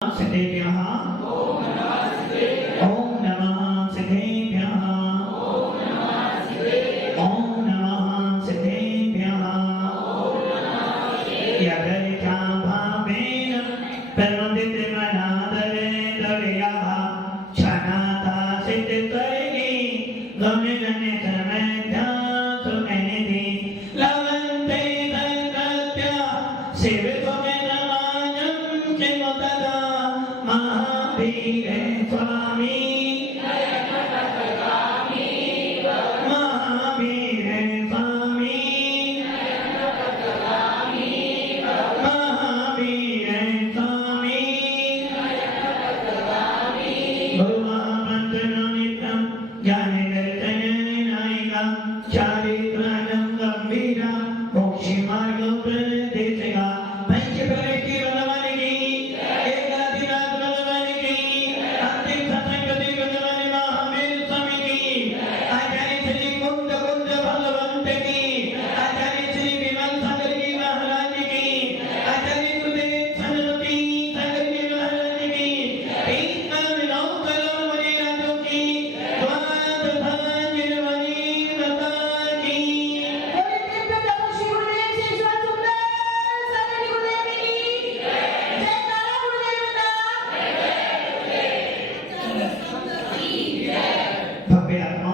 सिद्धेभ्यः ओम नमः सिद्धेभ्यः ओम नमः सिद्धेभ्यः यदैका भावेन प्रमदितमनादरे दर्यः क्षणाता सिद्धतैः गमने कर्मध्या सुमेधि लवन्ते तत्कत्य सेवितमेनमानं किमुतदा महावीरे स्वामी महावीरे स्वामी महावीरे स्वामी गुरुमहामन्त्रनित्यं ज्ञानदर्शननायिका चारित्राणं गम्भीरा मोक्षमार्गप्रदेशिका पंचप्रवेशी भगवान की एकाधिनाथ भगवान की अंतिम सत्संगति भगवान महावीर स्वामी की आचार्य श्री कुंद कुंद भगवंत की आचार्य श्री विमल सागर जी महाराज की आचार्य सुदेव सरस्वती सागर जी महाराज की तीन कलम नौ कलम मणि राजों की द्वाद भांजन मणि माता की भव्य आत्मा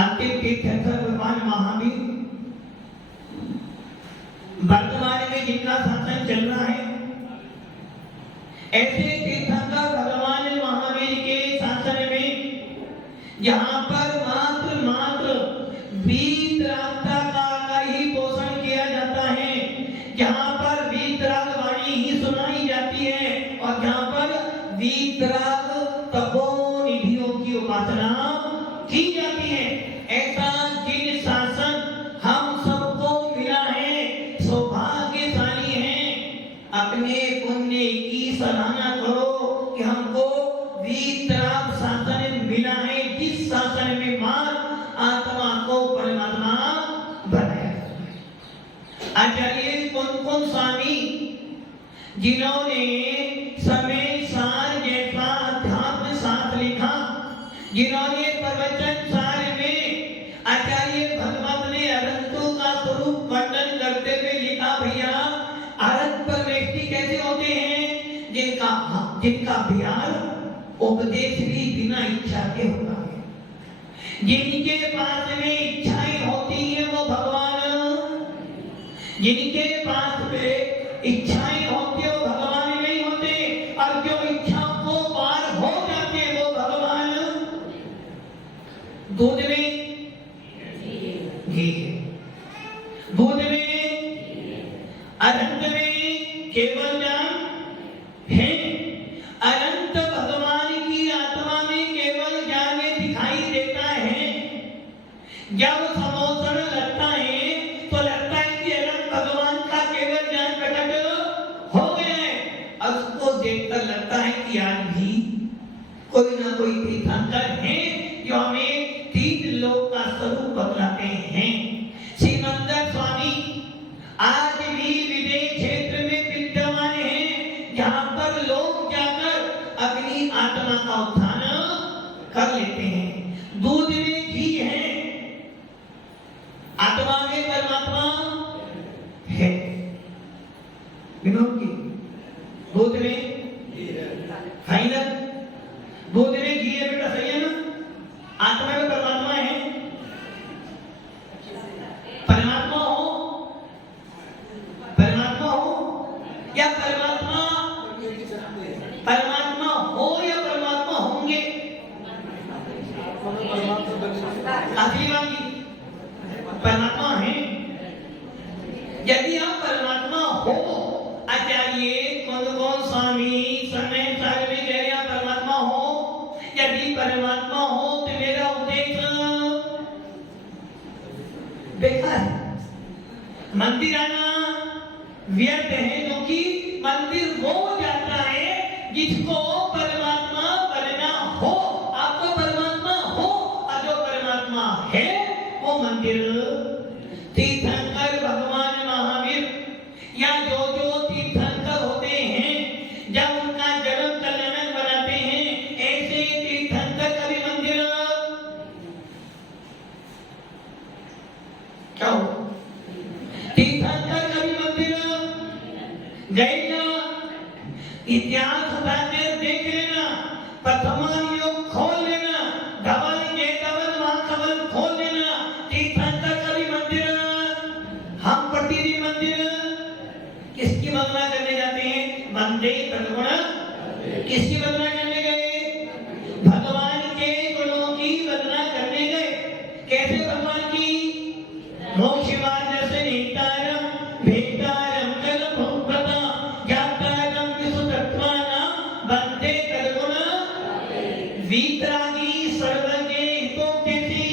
अंतिम तीर्थंकर भगवान महावीर वर्तमान में जितना शासन चल रहा है ऐसे तीर्थंकर भगवान महावीर के शासन में यहाँ पर मात्र वीतरागता का ही पोषण किया जाता है, यहाँ पर वीतराग वाणी ही सुनाई जाती है और यहाँ पर वीतराग तपोनिधियों की उपासना की जाती है। ऐसा जिन शासन हम सबको मिला है सौभाग्यशाली हैं। अपने पुण्य की सराहना करो कि हमको वीतराग शासन मिला है, जिस शासन में मां आत्मा को परमात्मा बनाया। आचार्य कौन स्वामी जिन्होंने समय सार जैसा अध्यात्म शास्त्र लिखा, जिन्होंने प्रवचन सार में आचार्य भगवत ने अरंतों का स्वरूप वर्णन करते हुए लिखा, भैया अरंत परमेष्टि कैसे होते हैं? जिनका बिहार उपदेश भी बिना इच्छा के होता है, जिनके पास में इच्छाएं होती है वो भगवान, जिनके पास में इच्छाएं होती है वो भगवान नहीं होते, और जो इच्छाओं को पार हो जाते हैं वो भगवान। दूध में घी है, दूध में अनंत में केवल ज्ञान है। अनंत भगवान की आत्मा में केवल ज्ञान दिखाई देता है। जब समोसन लगता है तो लगता है कि अनंत भगवान का केवल ज्ञान प्रकट हो गया है, और उसको देखकर लगता है कि आज भी कोई ना कोई तीर्थंकर है जो हमें तीन लोक का स्वरूप बतलाते हैं। श्रीमंदर स्वामी आज भी विदेश क्षेत्र में विद्यमान हैं, जहां पर लोग जाकर अपनी आत्मा का उत्थान कर लेते हैं। दूध में घी है, आत्मा में परमात्मा है। विनोद की दूध में फाइनल दूध में घी है बेटा, सही है ना? आत्मा में परमात्मा है। परमात्मा हो या परमात्मा हो या परमात्मा होंगे? आशीर्वाद की परमात्मा है। यदि आप परमात्मा हो, आचार्य कौन स्वामी समय साल में कह रहे हैं परमात्मा हो, यदि परमात्मा हो तो मेरा उपदेश बेकार है, मंदिर आना व्यर्थ है, क्योंकि मंदिर वो जाता है जिसको परमात्मा बनना हो। आपको परमात्मा हो और जो परमात्मा है वो मंदिर। तीर्थंकर भगवान महावीर या जो तीर्थ गए ना, इतिहास उठाकर देख लेना, प्रथम योग खोल लेना, डबल ये डबल महाकमल खोल लेना, तीर्थंकर का भी मंदिर, हम पटीरी मंदिर, किसकी वंदना करने जाते हैं? वंदे तद्गुण, किसकी वंदना करने गए? भगवान के गुणों की वंदना करने गए। कैसे भगवान की? मोक्ष मार्ग से निहितारम भेदारम कल भोगता ज्ञातारम विशुद्धत्वानां वंदे तद्गुण वीतरागी सर्वज्ञ हितोपदेशी,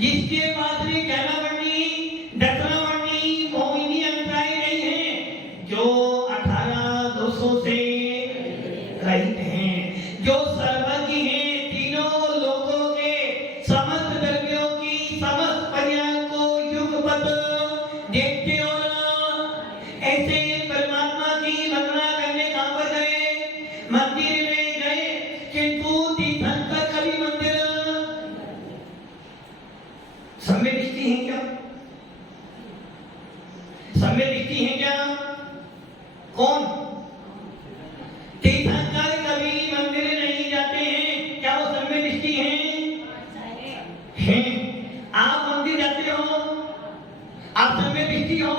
जिसके पास में ज्ञानावणी दर्शनावणी मोहिनी अंतराय नहीं है, जो 18 दोषों से रहित हैं, जो सर्वज्ञ हैं, तीनों लोकों के समस्त द्रव्यों की समस्त पर्याय को युगपत देखते हो ना, ऐसे परमात्मा की वंदना करने कहां पर गए? मंदिर में गए। किंतु तीर्थंकर का भी मंदिर समय दिखती है क्या? समय दिखती है क्या? कौन? तीर्थंकर कभी मंदिर नहीं जाते हैं, क्या वो समय दृष्टि हैं? आप मंदिर जाते हो, आप समय दृष्टि हो?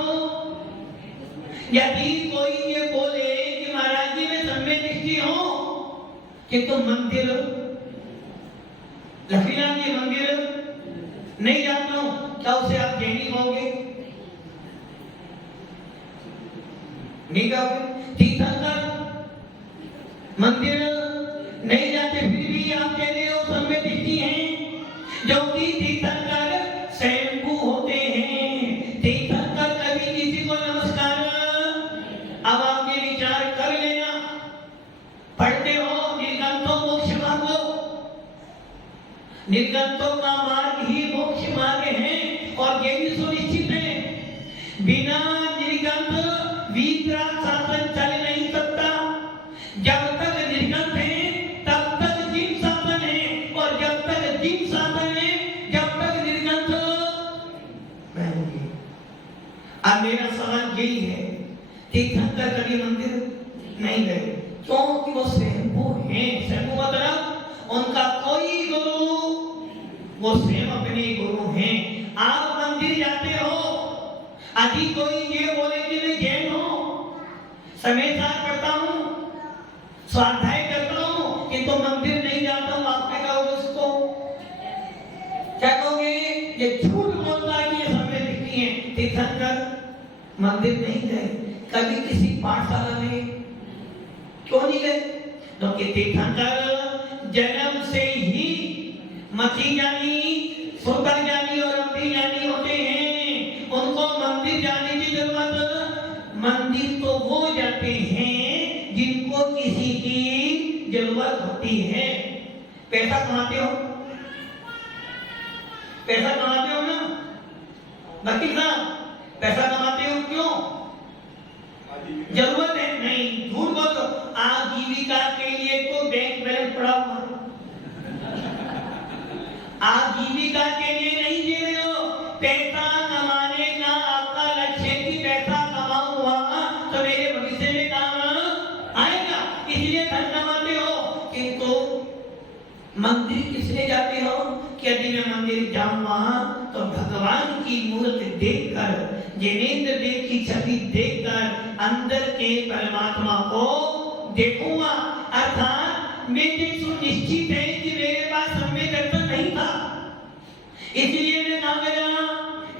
यदि कोई ये बोले कि महाराज जी में समय दृष्टि हो, कि तो मंदिर लक्ष्मीनाथ जी मंदिर नहीं जाता हूं, क्या उसे आप जैनी कहोगे? नहीं कहोगे। तीर्थंकर मंदिर नहीं जाते, फिर भी आप कह रहे हो समय दृष्टि हैं, जो कि तीर्थंकर स्वयंभू होते हैं। तीर्थंकर कभी किसी को नमस्कार, अब आप ये विचार कर लेना, पढ़ते हो निर्गंतो मोक्ष मार्गो, निर्गंतों का मार्ग ही मोक्ष मार्ग है, और ये भी सुनिश्चित है, बिना निर्गंत वीतराग शासन चल नहीं सकता। जब तक निर्गंत है तब तक जीव शासन है, और जब तक जीव शासन है जब तक निर्गंत रहेंगे। अब मेरा सवाल यही है, तीर्थंकर कभी मंदिर नहीं गए, क्योंकि वो स्वयंभू हैं। स्वयंभू मतलब उनका कोई गुरु, वो स्वयं अपने गुरु हैं। आप मंदिर जाते हो, यदि कोई ये बोले कि मैं जैन हूं, समय सार करता हूं, स्वाध्याय करता हूं, किंतु मंदिर नहीं जाता हूं, आप क्या कहोगे उसको? क्या कहोगे? ये झूठ बोलता है कि ये समय दिखती है। तीर्थंकर मंदिर नहीं गए, कभी किसी पाठशाला में क्यों नहीं गए? क्योंकि तीर्थंकर जन्म से ही मती ज्ञानी, सुतर ज्ञानी और अवधि ज्ञानी होते हैं। उनको मंदिर जाने की जरूरत, मंदिर तो वो जाते हैं जिनको किसी की जरूरत होती है। पैसा कमाते हो, पैसा कमाते हो ना वकील साहब, पैसा कमाते हो क्यों? जरूरत है? नहीं, झूठ बोलो। आजीविका के लिए तो बैंक बैलेंस पड़ा हुआ, आजीविका के लिए नहीं जी रहे हो। पैसा कमाने का आपका लक्ष्य है कि पैसा कमाऊंगा तो मेरे भविष्य में काम आएगा, इसलिए धन कमाते हो। किंतु मंदिर किसने जाते हो? कि यदि मैं मंदिर जाऊंगा तो भगवान की मूर्ति देखकर, जिनेंद्र देव की छवि देखकर अंदर के परमात्मा को देखूंगा। अर्थात मेरे सुनिश्चित है कि मेरे पास समय दर्शन नहीं था, इसलिए मैं कहा गया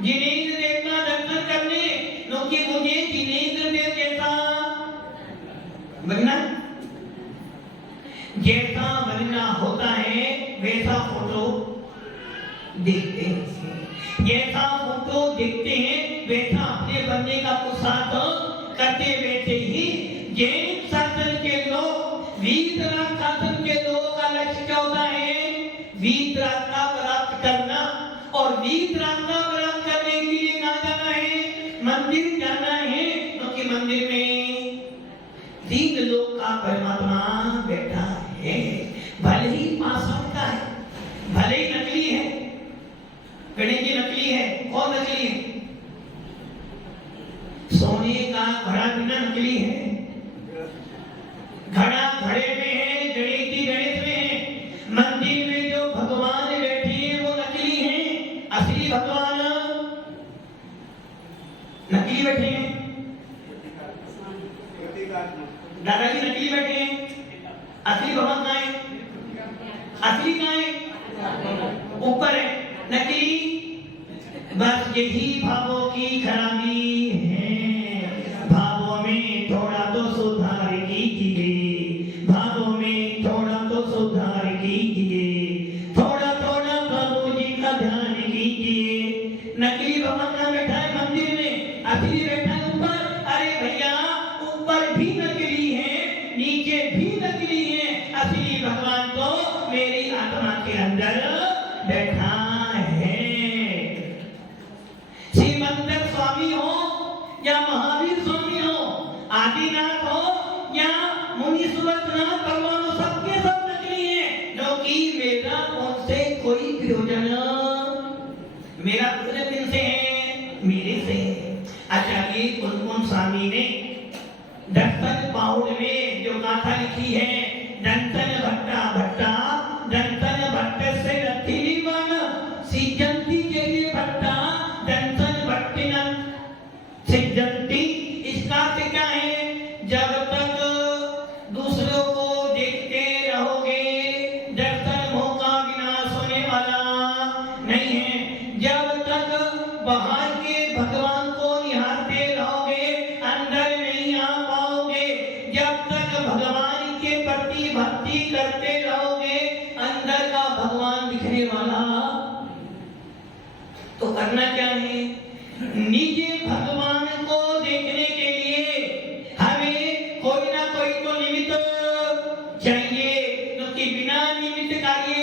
जिनेंद्र देव का दर्शन करने, क्योंकि मुझे जिनेंद्र देव जैसा बनना, जैसा बनना होता है वैसा फोटो देखते हैं, जैसा फोटो देखते हैं वैसा अपने बनने का पुरुषार्थ करते। वैसे ही जैन शासन के लोग, वीतराग शासन के लोगों का लक्ष्य क्या होता है? वीतराग का प्राप्त करना, और वीतराग का प्राप्त करने के लिए कहाँ जाना है? मंदिर जाना है, क्योंकि मंदिर में तीन लोक का परमात्मा बैठा है। भले ही पाषाण का है, भले ही नकली है, गणेश जी नकली है। कौन नकली है? सोने का घड़ा बिना नकली है, घड़ा घड़े में है, गणेश गणेश में है। मंदिर में जो भगवान बैठे हैं वो नकली हैं, असली भगवान नकली बैठे हैं। दादाजी नकली बैठे हैं, असली भगवान कहाँ है? असली कहाँ है? ऊपर है, नकली। बस यही भावों की खराबी है। भावों में थोड़ा तो सुधार कीजिए, भावों में थोड़ा तो सुधार कीजिए, थोड़ा थोड़ा प्रभु जी का ध्यान कीजिए। नकली भगवान कहाँ बैठा है? मंदिर में। असली बैठा है ऊपर। अरे भैया, ऊपर भी नकली है, नीचे भी नकली है, असली भगवान तो मेरी आत्मा के अंदर बैठा है। श्रीमंतर स्वामी हो या महावीर स्वामी हो, आदिनाथ हो या मुनि सुरतनाथ भगवान हो, सबके सब नकली हैं, जो कि मेरा उनसे कोई प्रयोजन, मेरा प्रयोजन किनसे है? मेरे से है। आचार्य कुंकुम स्वामी ने दर्शन पाउड में जो गाथा लिखी है, दंतन भट्टा भट्टा दंतन भट्ट से रथिली वन सिजंती के लिए भट्टा दंतन भट्टिना सिजंती। इसका अर्थ क्या है? जब तक दूसरों को देखते रहोगे, दर्शन मोह का विनाश होने वाला नहीं है। जब तक बाहर के भगवान को निहारते रहोगे, अंदर नहीं आ पाओगे। जब तक भगवान के प्रति भक्ति करते रहोगे, अंदर का भगवान दिखने वाला। तो करना क्या है? निज भगवान को देखने के लिए हमें कोई ना कोई तो निमित्त चाहिए, क्योंकि बिना निमित्त कार्य,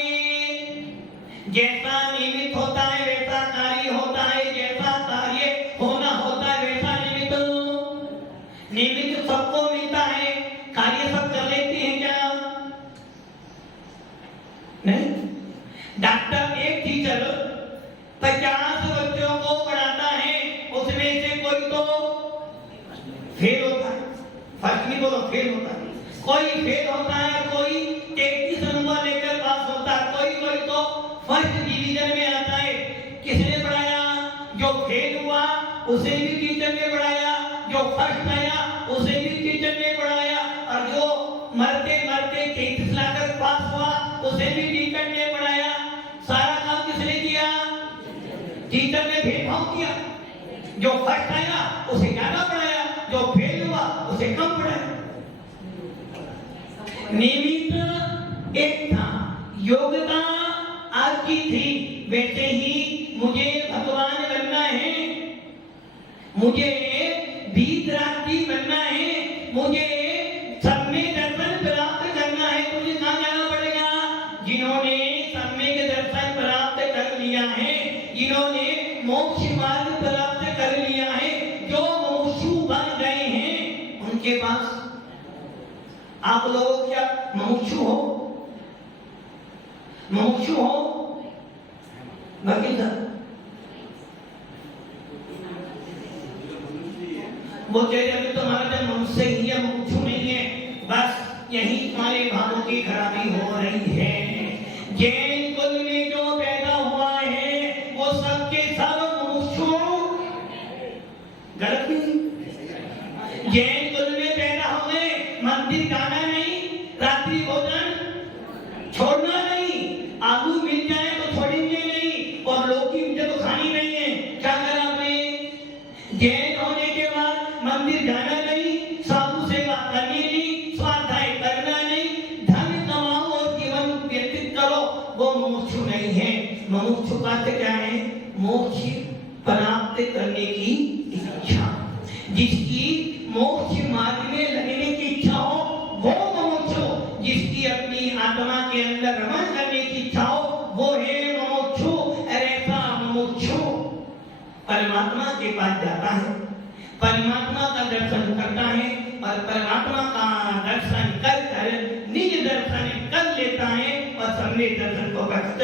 जैसा निमित्त होता है वैसा कार्य होता है, जैसा कार्य होना होता है वैसा निमित्त। निमित्त सबको मिलता है, कार्य सब कर लेते हैं क्या? नहीं। डॉक्टर एक टीचर 50 बच्चों को पढ़ाता है, उसमें से कोई तो फेल होता है, फर्क नहीं बोलो, फेल होता है। कोई फेल होता है, कोई 33 नंबर लेकर पास होता है, कोई तो फर्स्ट डिवीजन में आता है। किसने पढ़ाया? जो फेल हुआ उसे भी टीचर ने पढ़ाया, जो फर्स्ट आया उसे भी टीचर ने पढ़ाया, और जो मरते मरते 33 लाकर पास हुआ उसे भी टीचर ने पढ़ाया। सारा काम किसने किया? टीचर ने भेदभाव किया। जो फर्स्ट आया उसे ज्यादा पढ़ाया, जो फेल हुआ उसे कम पढ़ाया। निमित्त एक था, योग्यता आपकी थी। वैसे ही मुझे भगवान बनना है, मुझे बीतरात्रि बनना है, मुझे सम्यक दर्शन प्राप्त करना है। मुझे कहाँ जाना पड़ेगा? जिन्होंने सम्यक दर्शन प्राप्त कर लिया है, जिन्होंने मोक्ष मार्ग प्राप्त कर लिया है, जो मुमुक्षु बन गए हैं, उनके पास। आप लोग क्या मुमुक्षु हो? मुमुक्षु हो? वकील साहब वो कह रहे अभी तो हमारा जब मनुष्य ही है, मुमुक्षु नहीं है। बस यही हमारे भावों की खराबी हो रही है। जैन कुल में जो पैदा हुआ है वो सबके सब मुमुक्षु, गलत नहीं। जैन कुल में पैदा हुए, मंदिर जाना नहीं, रात्रि भोजन छोड़ना नहीं, आलू मिल जाए तो छोड़ेंगे नहीं, और लौकी मुझे तो खानी नहीं है। क्या करा आपने? जैन होने के बाद मंदिर जाना नहीं, साधु सेवा करनी नहीं, स्वाध्याय करना नहीं, धन कमाओ और जीवन व्यतीत करो, वो मुमुक्षु नहीं है। मुमुक्षु का अर्थ क्या है? मोक्ष प्राप्त करने की इच्छा। जिसकी मोक्ष मार्ग में लगने की इच्छा हो वो मुमुक्षु। जिसकी अपनी आत्मा के अंदर रमण करने की इच्छा हो वो है मुमुक्षु। ऐसा मुमुक्षु परमात्मा के पास जाता है, परमात्मा का दर्शन करता है, और परमात्मा का दर्शन कर निज दर्शन कर लेता है, और सबने दर्शन को व्यक्त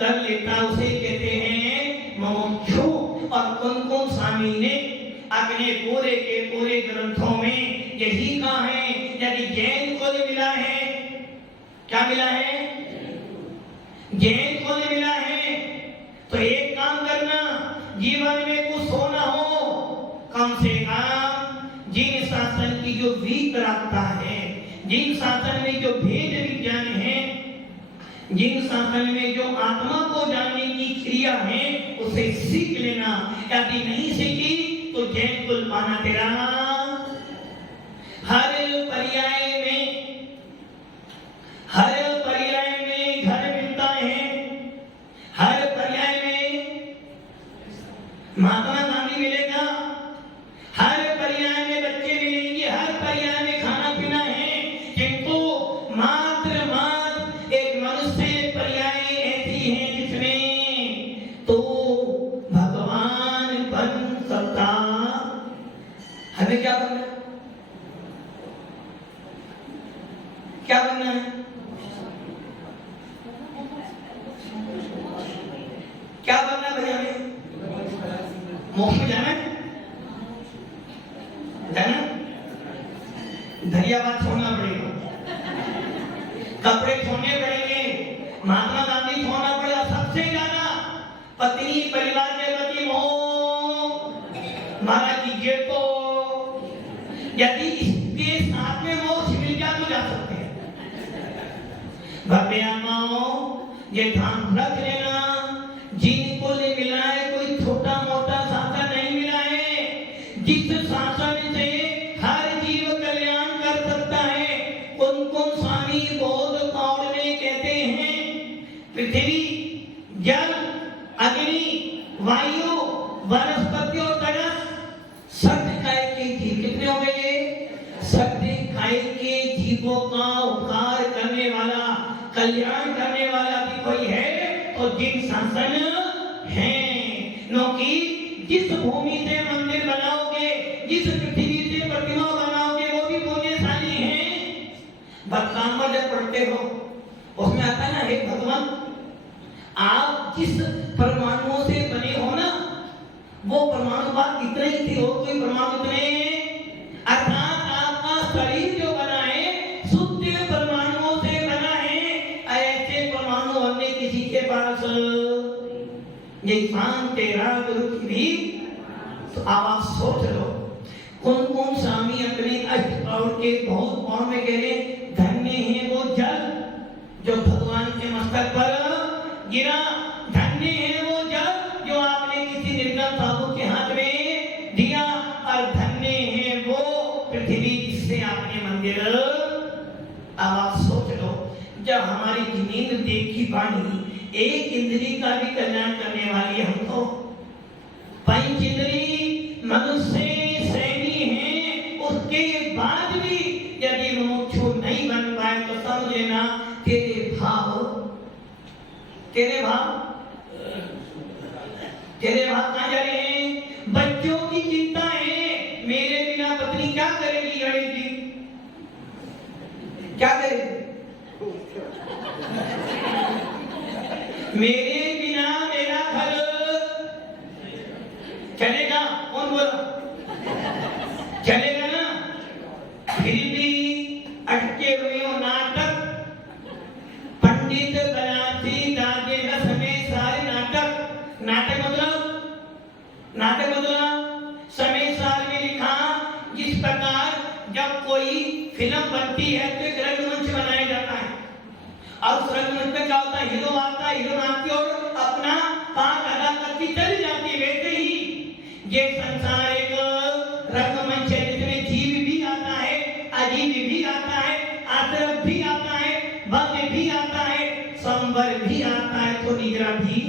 कर लेता, उसे कहते हैं मुमुक्षु। और कुंकुम स्वामी ने अपने पूरे के पूरे ग्रंथों में यही कहा है। यदि जैन को मिला है, क्या मिला है? जैन को मिला है, तो एक काम करना, जीवन में कुछ होना हो, कम से कम जिन शासन की जो वितरागता है, जिन शासन में जो भेद विज्ञान है, जिन शासन में जो आत्मा को जानने की क्रिया है, उसे सीख लेना। यदि नहीं सीखी तो जैन कुल पाना तेरा। हर पर्याय में घर मिलता है, हर पर्याय में महात्मा गांधी मिलेगा, हर पर्याय में बच्चे मिलेंगे, हर पर्याय में खाना पीना है, किंतु मात्र एक मनुष्य पर्याय ऐसी है जिसमें तो भगवान बन सकता। हमें क्या बनना है? क्या बनना है? क्या बनना है भैया? मोक्ष में जाना है? जाना? धैर्यवाद छोड़ना पड़ेगा, कपड़े छोड़ने पड़ेंगे, महात्मा गांधी छोड़ना पड़ेगा, सबसे ज्यादा पत्नी परिवार के प्रति मोह। महाराज जी ये तो यदि इसके साथ में मोक्ष मिल जाए तो जा सकते हैं। भव्य आत्माओं, ये ध्यान रख लेना, जिनको ले मिला है कोई छोटा मोटा शासन नहीं मिला है। जिस शासन से हर जीव कल्याण कर सकता है, कौन स्वामी बोध कौड़ में कहते हैं, पृथ्वी, जल, अग्नि, वायु, वनस्पति और तरस, सत्य काय के जीव कितने हो गए? सत्य काय के जीवों का उपकार करने वाला, कल्याण करने वाला भी कोई है तो जिन शासन है। क्योंकि जिस भूमि से मंदिर बनाओगे, जिस पृथ्वी से प्रतिमा बनाओगे, वो भी पुण्यशाली है। भक्तांबर जब पढ़ते हो उसमें आता है ना, हे भगवान, आप जिस परमाणुओं से बने हो ना, वो परमाणु बात इतने ही थे, और कोई परमाणु इतने, अर्थात आपका शरीर जो बना है शुद्ध परमाणुओं से बना है। ऐसे परमाणु अन्य किसी के पास ये शांत राग रुचि भी। तो आप सोच लो कौन कौन स्वामी अपने अष्टप्रौढ़ के बहुत पौड़ में कह रहे, धन्य है वो जल जो भगवान के मस्तक पर गिरा, धन्य है वो जल जो आपने किसी निर्गम साधु के हाथ में दिया, और धन्य है वो पृथ्वी जिससे आपने मंदिर। अब आप सोच लो, जब हमारी जमीन देखी वाणी एक इंद्री का भी कल्याण करने वाली है, हम तो पंच इंद्री मनुष्य श्रेणी है, उसके बाद भी यदि मुमुक्षु नहीं बन पाए तो समझ लेना तेरे भाव कहाँ जा रहे हैं? बच्चों की चिंता है, मेरे बिना पत्नी क्या करेगी? गणेश जी क्या करेगी? मेरे बिना मेरा घर चलेगा? कौन बोला? चलेगा ना? फिर भी अटके हुए हो नाटक, पंडित बनाती दागे रस में सारे नाटक मतलब समय साल में लिखा। जिस प्रकार जब कोई फिल्म बनती है तो एक रंगमंच बनाया जाता है, और उस रंगमंच में क्या होता है, हीरो आता है, हीरो आती है और अपना पाठ अदा करती चली जाती है। वैसे ही ये संसार एक रंगमंच है जिसमें जीव भी आता है, अजीब भी आता है, आश्रम भी आता है, भक्त भी आता है, संवर भी आता है, तो निद्रा भी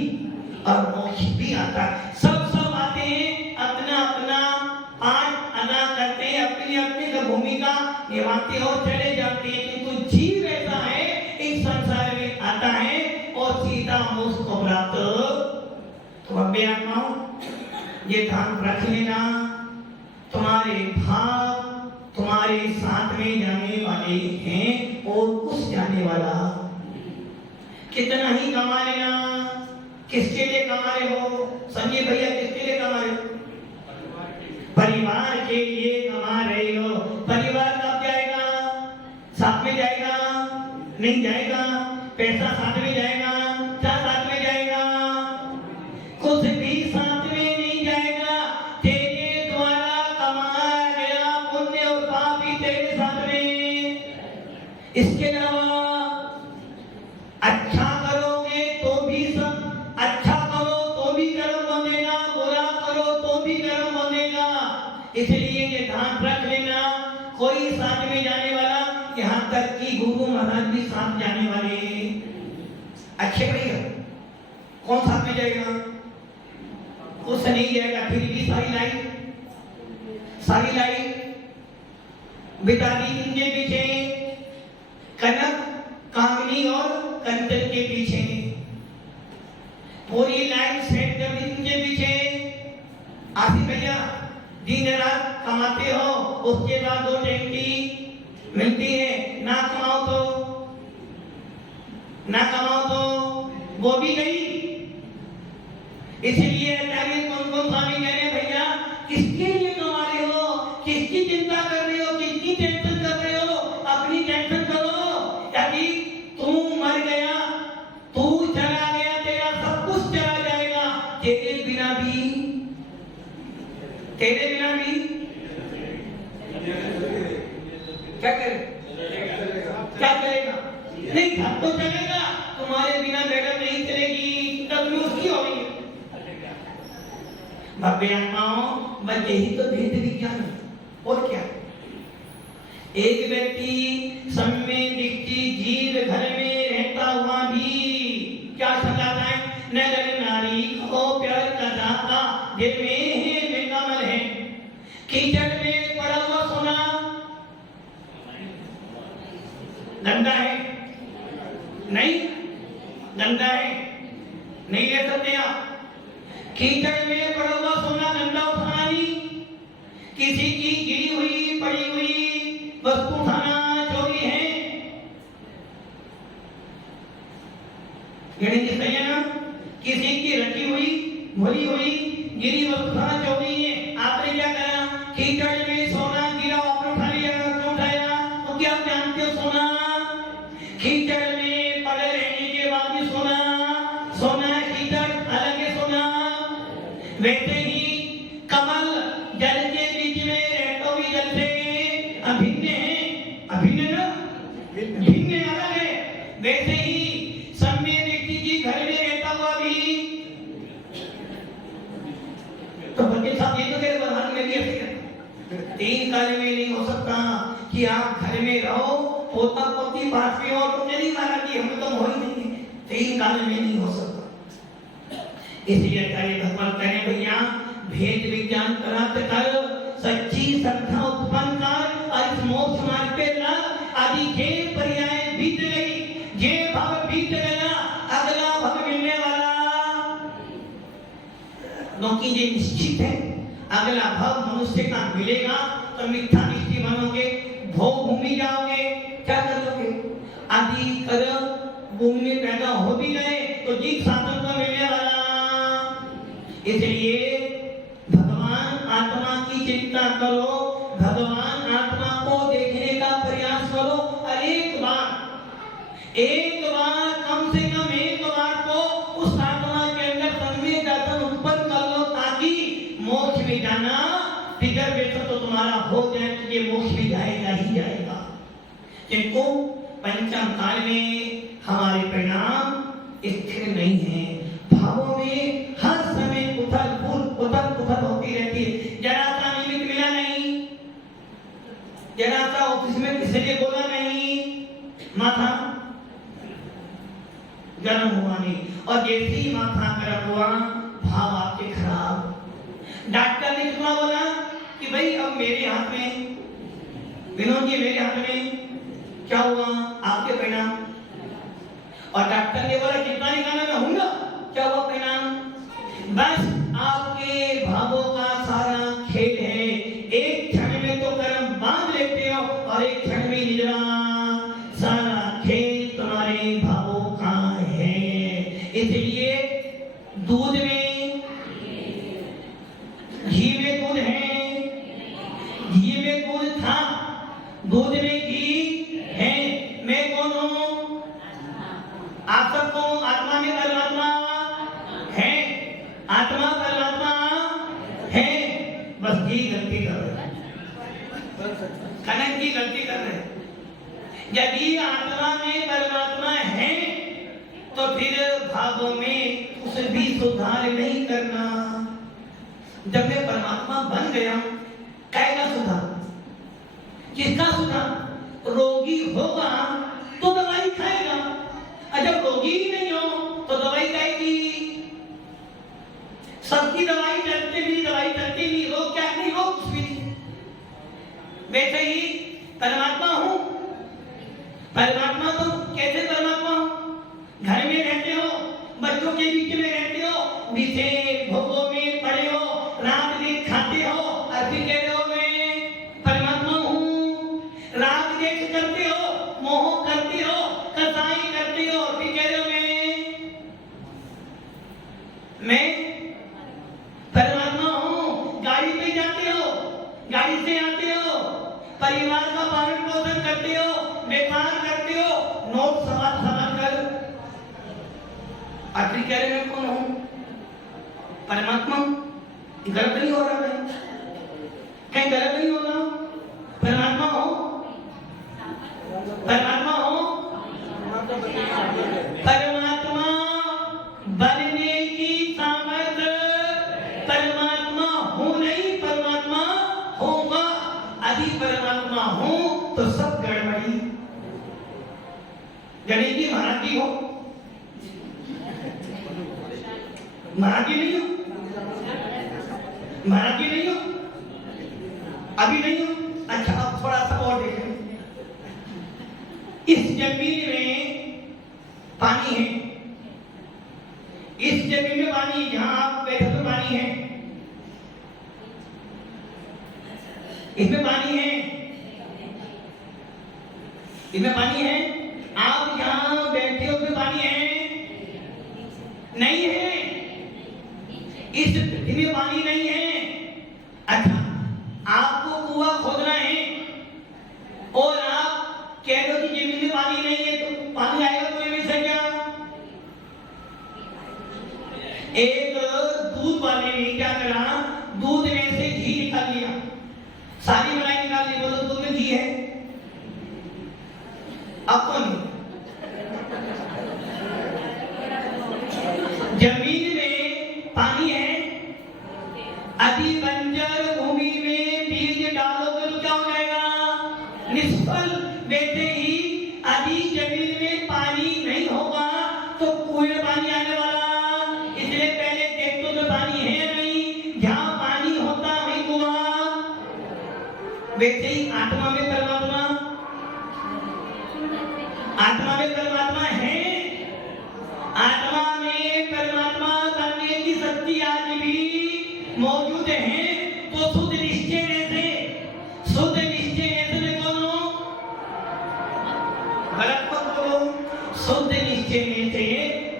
और मोक्ष भी आता है। सब आते हैं, अपना अपना पाठ अदा करते हैं, अपनी अपनी भूमिका निभाते और चले जाते हैं। किंतु जीव ऐसा है, इस संसार में आता है और सीधा मोक्ष को प्राप्त। तो अबे आत्माओं, ये ध्यान रख लेना, तुम्हारे भाव तुम्हारे साथ में जाने वाले हैं और कुछ जाने वाला। कितना ही कमा लेना, किसके लिए कमा रहे हो? संजय भैया किसके लिए कमा रहे हो? परिवार के लिए कमा रहे हो, परिवार कब जाएगा? साथ में जाएगा? नहीं जाएगा। पैसा साथ में जाएगा? क्या साथ में जाएगा? कुछ भी साथ में नहीं जाएगा। तेरे द्वारा कमाया गया पुण्य और पाप भी तेरे साथ में। इसके अलावा अच्छा करोगे तो भी सब, अच्छा करो तो भी कर्म बनेगा, बुरा करो तो भी कर्म बनेगा। इसलिए ये ध्यान रख लेना, कोई साथ में जाने वाला, यहाँ तक कि गुरु महाराज भी साथ जाने वाले। अच्छे भैया कौन साथ में जाएगा? उससे नहीं जाएगा। फिर भी सारी लाइफ बिता दी इनके पीछे, कनक, कामनी और कंचन के पीछे, पूरी लाइफ सेट कर दी इनके पीछे। आसिफ भैया दिन रात कमाते हो, उसके बाद 2 टाइम की मिलती है, ना कमाओ तो वो भी गई। इसलिए आचार्य कौन स्वामी कह रहे भैया, किसके लिए कमा रहे हो, किसकी चिंता कर रहे हो, किसकी टेंशन कर रहे हो? अपनी टेंशन करो। यदि तू मर गया, तू चला गया, तेरा सब कुछ चला जाएगा। तेरे बिना भी क्या करेगा? नहीं, घर तो चलेगा, तुम्हारे बिना मैडम नहीं चलेगी, तब उसकी हो रही है। भव्य आत्माओं, बस यही तो भेद विज्ञान है, और क्या? एक व्यक्ति समय दिखती जीव घर में रहता हुआ भी क्या समझाता है? नगर नारी को प्यार का दाता, दिल में है बेकमल है, कीचड़ में पड़ा हुआ सोना गंदा है? नहीं, गंदा है, नहीं ले सकते आप। कीचड़ में पड़ा हुआ सोना गंदा उठाना नहीं, किसी की गिरी हुई पड़ी हुई वस्तु उठाना चोरी है। गणित सही है ना? किसी की रखी हुई, भूली हुई, गिरी वस्तु उठाना चोरी है। आपने क्या करा? कीचड़ में सोना गिरा, आपने उठा लिया, क्यों उठाया? तो क्या आप जानते हो सोना कीचड़ में पड़े रहने के बाद भी सोना कीचड़ अलग है सोना। वैसे ही कमल जल के बीच में रहता हुई जल से अभिन्न है, अभिन्न ना, भिन्न अलग है। वैसे ही सम्य व्यक्ति जी घर में रहता हुआ भी, तो बच्चे साहब ये तो तेरे बधान में भी ऐसे 3 काल में नहीं हो सकता कि आप घर में रहो, पोता पोती पास में हो, तो चली महाराज जी हम तो हो ही नहीं, 3 काल में नहीं हो सकता। इसलिए आचार्य भगवान कहे भैया, भेद विज्ञान प्राप्त कर, सच्ची श्रद्धा उत्पन्न कर, और इस मोक्ष मार्ग पे लग। आदि के पर्याय बीत गई, जे भव बीत गया, अगला भव मिलने वाला, क्योंकि ये निश्चित है अगला भव मनुष्य का मिलेगा। तो मिथ्या दृष्टि बनोगे, भोग भूमि जाओगे, क्या करोगे? आदि कर भूमि में पैदा हो भी गए तो जीव साधन को मिलने वाला। इसलिए भगवान आत्मा की चिंता करो, भगवान आत्मा को देखने का प्रयास करो, और एक बार कम से कम एक बार को उस आत्मा के अंदर संवेद दर्शन उत्पन्न कर लो, ताकि मोक्ष में जाना रिजर्वेशन तो तुम्हारा हो जाए, तो ये मोक्ष में जाएगा ही जाएगा। किंतु पंचम काल में हमारे परिणाम स्थिर नहीं है, भावों में हर समय उथल पुथल होती रहती है। जरा सा निमित्त मिला नहीं, जरा सा ऑफिस में किसी ने बोला नहीं, माथा गर्म हुआ नहीं, और जैसे ही माथा गर्म हुआ भाव आपके खराब। डॉक्टर ने कितना बोला कि भाई अब मेरे हाथ में, विनोद जी मेरे हाथ में क्या हुआ, आपके परिणाम। और डॉक्टर ने बोला कितना निकालना मैं हूँगा, क्या हुआ परिणाम? बस आपके भावों का सारा खेल है। एक क्षण में तो कर्म बांध लेते हो, और एक क्षण में निजरा, सारा खेल तुम्हारे भावों का है। इसलिए दूध में, घी में दूध है, दूध में घी है। मैं कौन हूँ? आप सबको आत्मा में परमात्मा है, आत्मा परमात्मा है। बस ये गलती कर रहे हैं, कनक की गलती कर रहे हैं। यदि आत्मा में परमात्मा है तो फिर भावों में उसे भी सुधार नहीं करना। जब मैं परमात्मा बन गया, कैसा सुधार? किसका सुधार? रोगी होगा तो दवाई खाएगा, और जब रोगी ही नहीं हो तो दवाई खाएगी। सबकी दवाई चलती भी, रोग क्या नहीं, रोग कुछ भी नहीं। वैसे ही परमात्मा हूं। परमात्मा तो कैसे परमात्मा हो? घर में रहते हो, बच्चों के बीच में रहते हो, बीचे भोगों में पड़े हो, रात दिन खाते हो, और फिर कह रहे हो मैं परमात्मा हूं। रात देख करते हो, मोह करते हो, कसाई करते हो, फिर कह रहे हो मैं परमात्मा हूं। गाड़ी पे जाते हो, गाड़ी से आते हो, परिवार का पालन पोषण करते हो, व्यापार करते हो, नोट संभाल कर, आखिर कह रहे मैं कौन हूं? परमात्मा। गर्व नहीं हो रहा है? कहीं गर्व नहीं हो रहा? परमात्मा हो, परमात्मा हो। परमात्मा बनने की सामर्थ्य परमात्मा हूं नहीं, परमात्मा होगा। अभी परमात्मा हूं तो सब गड़बड़ी। गणेश जी महाराज जी हो, महाराज जी नहीं हो, महाराज जी नहीं हो, अभी नहीं हो। अच्छा, अब थोड़ा सा और देखें। इस जमीन में पानी है, इस जमीन में पानी, जहां आप बैठे तो पानी है, इसमें पानी है, इसमें पानी है। आप जहां बैठे हो उसमें पानी है? नहीं है। इस पृथ्वी में पानी नहीं है। अच्छा, आपको कुआं खोदना है और आप कह दो कि जमीन में पानी नहीं है, तो पानी आएगा कुएं में से क्या? एक दूध वाले ने क्या करा, दूध में से घी निकाल लिया, सारी मलाई निकाल ली, बोलो दूध में घी है। अब कौन? जमीन में पानी है, अति बंजर भूमि में बीज डालोगे तो क्या हो जाएगा? निष्फल। वैसे ही अति जमीन में पानी नहीं होगा तो कुएं में पानी आने वाला। इसलिए पहले देखो तो पानी है या नहीं, जहां पानी होता वही कुआं। वैसे ही आत्मा में परमात्मा, आत्मा में परमात्मा है। आत्मा में परमात्मा बनने की शक्ति आज भी मौजूद है। तो शुद्ध निश्चय से, शुद्ध निश्चय से मैं कौन हूं? गलत मत बोलो। शुद्ध निश्चय से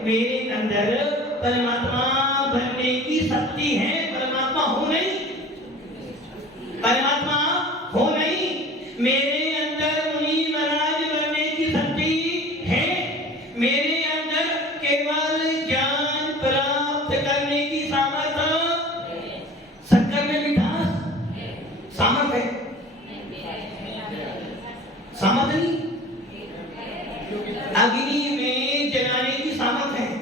मेरे अंदर परमात्मा बनने की शक्ति है। परमात्मा हूं नहीं, परमात्मा हो नहीं। मेरे अंदर मुनि महाराज बनने की शक्ति है। मेरे अंदर केवल ज्ञान प्राप्त करने की सामर्थ्य, शक्कर में मिठास सामर्थ्य है, सामर्थ्य नहीं। अग्नि में जलाने की सामर्थ्य है,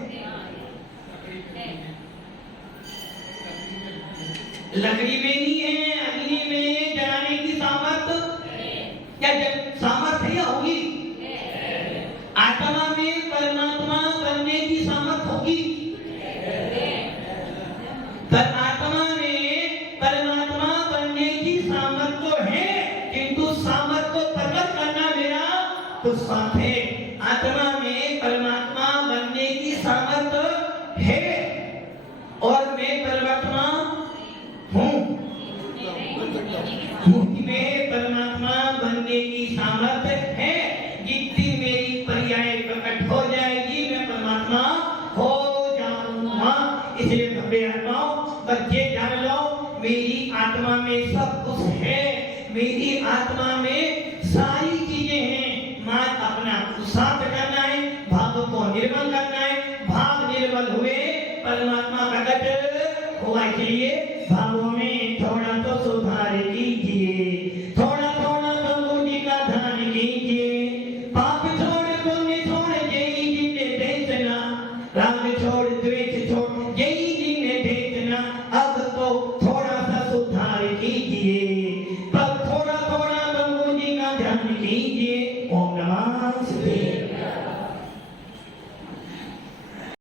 लकड़ी में नहीं है। अग्नि में जलाने की सामर्थ्य क्या सामर्थ्य है? होगी। आत्मा में परमात्मा बनने की सामर्थ्य होगी, पर आत्मा में परमात्मा बनने की सामर्थ्य तो है, किंतु सामर्थ्य को प्रकट करना मेरा तो साथ है। आत्मा में परमात्मा बनने की सामर्थ्य है और मैं परमात्मा हूं। मुक्ति में परमात्मा बनने की सामर्थ्य है। जितनी मेरी पर्याय प्रकट हो जाएगी मैं परमात्मा हो जाऊंगा। इसलिए भव्य आत्माओं, बच्चे जान लो, मेरी आत्मा में सब कुछ है। मेरी आत्मा में सब भागों में थोड़ा